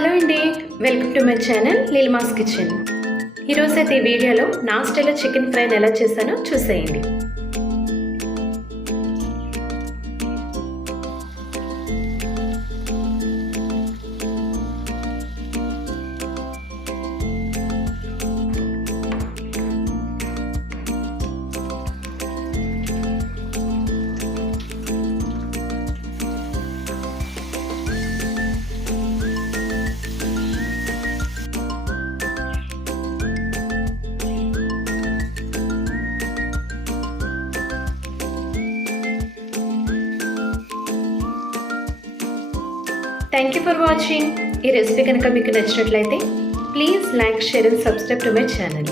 హలో అండి, welcome to my channel Neelima's kitchen. ఈరోజైతే ఈ వీడియోలో నా స్టైల్లో చికెన్ ఫ్రైని ఎలా చేశానో చూసేయండి. Thank you for watching. ఈ రెసిపీ కనుక మీకు నచ్చినట్లయితే please like, share and subscribe to my channel.